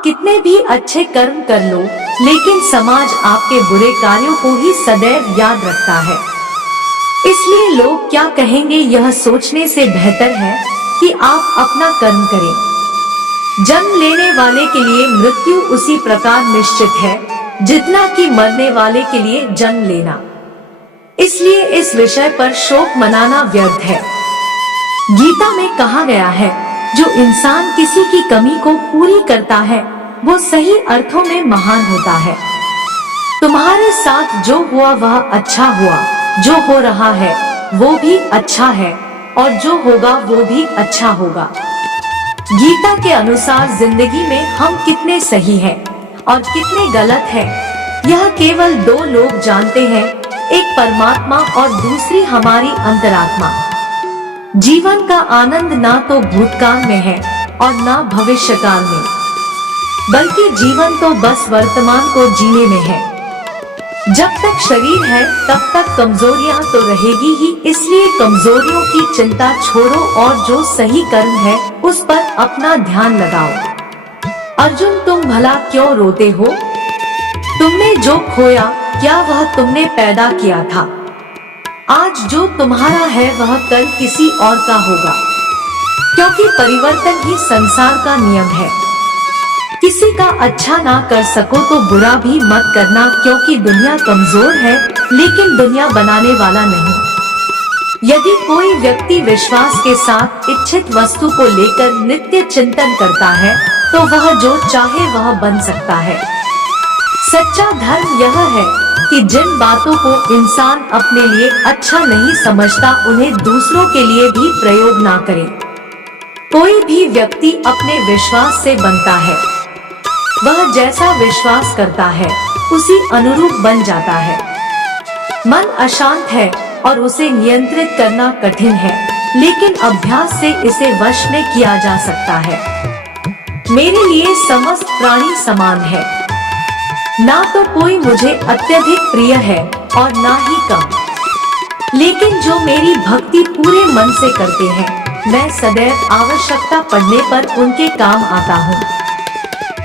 आप कितने भी अच्छे कर्म कर लो, लेकिन समाज आपके बुरे कार्यों को ही सदैव याद रखता है। इसलिए लोग क्या कहेंगे यह सोचने से बेहतर है कि आप अपना कर्म करें। जन्म लेने वाले के लिए मृत्यु उसी प्रकार निश्चित है जितना कि मरने वाले के लिए जन्म लेना। इसलिए इस विषय पर शोक मनाना व्यर्थ है। गीता में कहा गया है, जो इंसान किसी की कमी को पूरी करता है वो सही अर्थों में महान होता है। तुम्हारे साथ जो हुआ वह अच्छा हुआ, जो हो रहा है वो भी अच्छा है और जो होगा वो भी अच्छा होगा। गीता के अनुसार जिंदगी में हम कितने सही हैं और कितने गलत हैं, यह केवल दो लोग जानते हैं, एक परमात्मा और दूसरी हमारी अंतरात्मा। जीवन का आनंद ना तो भूतकाल में है और ना भविष्यकाल में, बल्कि जीवन तो बस वर्तमान को जीने में है। जब तक शरीर है तब तक कमजोरियां तो रहेगी ही, इसलिए कमजोरियों की चिंता छोड़ो और जो सही कर्म है उस पर अपना ध्यान लगाओ। अर्जुन, तुम भला क्यों रोते हो? तुमने जो खोया क्या वह तुमने पैदा किया था? आज जो तुम्हारा है वह कल किसी और का होगा, क्योंकि परिवर्तन ही संसार का नियम है। किसी का अच्छा ना कर सको तो बुरा भी मत करना, क्योंकि दुनिया कमजोर है लेकिन दुनिया बनाने वाला नहीं। यदि कोई व्यक्ति विश्वास के साथ इच्छित वस्तु को लेकर नित्य चिंतन करता है तो वह जो चाहे वह बन सकता है। सच्चा धर्म यह है कि जिन बातों को इंसान अपने लिए अच्छा नहीं समझता उन्हें दूसरों के लिए भी प्रयोग ना करे। कोई भी व्यक्ति अपने विश्वास से बनता है, वह जैसा विश्वास करता है उसी अनुरूप बन जाता है। मन अशांत है और उसे नियंत्रित करना कठिन है, लेकिन अभ्यास से इसे वश में किया जा सकता है। मेरे लिए समस्त प्राणी समान है, ना तो कोई मुझे अत्यधिक प्रिय है और ना ही कम, लेकिन जो मेरी भक्ति पूरे मन से करते हैं मैं सदैव आवश्यकता पड़ने पर उनके काम आता हूँ।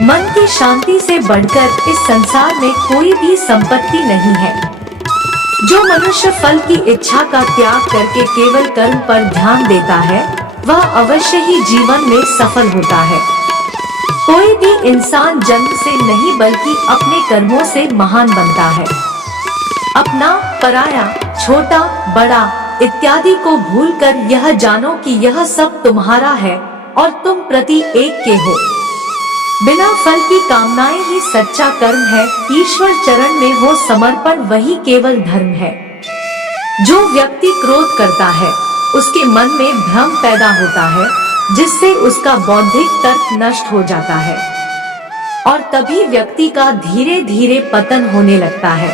मन की शांति से बढ़कर इस संसार में कोई भी संपत्ति नहीं है। जो मनुष्य फल की इच्छा का त्याग करके केवल कर्म पर ध्यान देता है वह अवश्य ही जीवन में सफल होता है। कोई भी इंसान जन्म से नहीं बल्कि अपने कर्मों से महान बनता है। अपना, पराया, छोटा, बड़ा इत्यादि को भूलकर यह जानो कि यह सब तुम्हारा है और तुम प्रति एक के हो। बिना फल की कामनाएं ही सच्चा कर्म है। ईश्वर चरण में हो समर्पण वही केवल धर्म है। जो व्यक्ति क्रोध करता है उसके मन में भ्रम पैदा होता है, जिससे उसका बौद्धिक तर्क नष्ट हो जाता है और तभी व्यक्ति का धीरे धीरे पतन होने लगता है।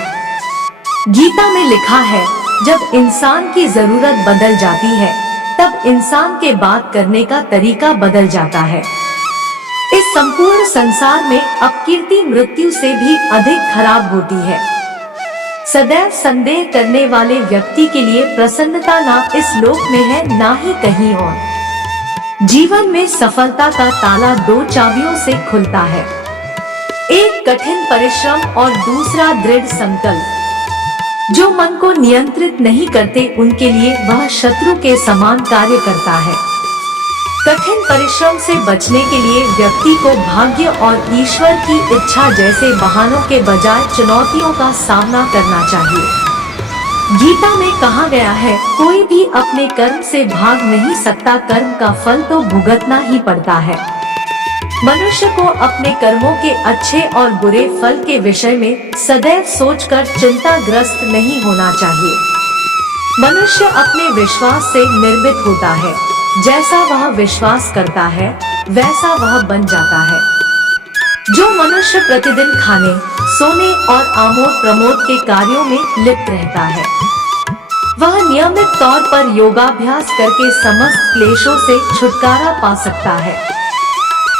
गीता में लिखा है, जब इंसान की जरूरत बदल जाती है तब इंसान के बात करने का तरीका बदल जाता है। इस संपूर्ण संसार में अपकीर्ति मृत्यु से भी अधिक खराब होती है। सदैव संदेह करने वाले व्यक्ति के लिए प्रसन्नता ना इस लोक में है ना ही कहीं और। जीवन में सफलता का ताला दो चाबियों से खुलता है, एक कठिन परिश्रम और दूसरा दृढ़ संकल्प। जो मन को नियंत्रित नहीं करते उनके लिए वह शत्रु के समान कार्य करता है। कठिन परिश्रम से बचने के लिए व्यक्ति को भाग्य और ईश्वर की इच्छा जैसे बहानों के बजाय चुनौतियों का सामना करना चाहिए। गीता में कहा गया है, कोई भी अपने कर्म से भाग नहीं सकता, कर्म का फल तो भुगतना ही पड़ता है। मनुष्य को अपने कर्मों के अच्छे और बुरे फल के विषय में सदैव सोचकर चिंताग्रस्त नहीं होना चाहिए। मनुष्य अपने विश्वास से निर्मित होता है, जैसा वह विश्वास करता है वैसा वह बन जाता है। जो मनुष्य प्रतिदिन खाने, सोने और आमोद प्रमोद के कार्यों में लिप्त रहता है वह नियमित तौर पर योगाभ्यास करके समस्त क्लेशों से छुटकारा पा सकता है।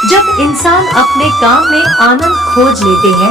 जब इंसान अपने काम में आनंद खोज लेते हैं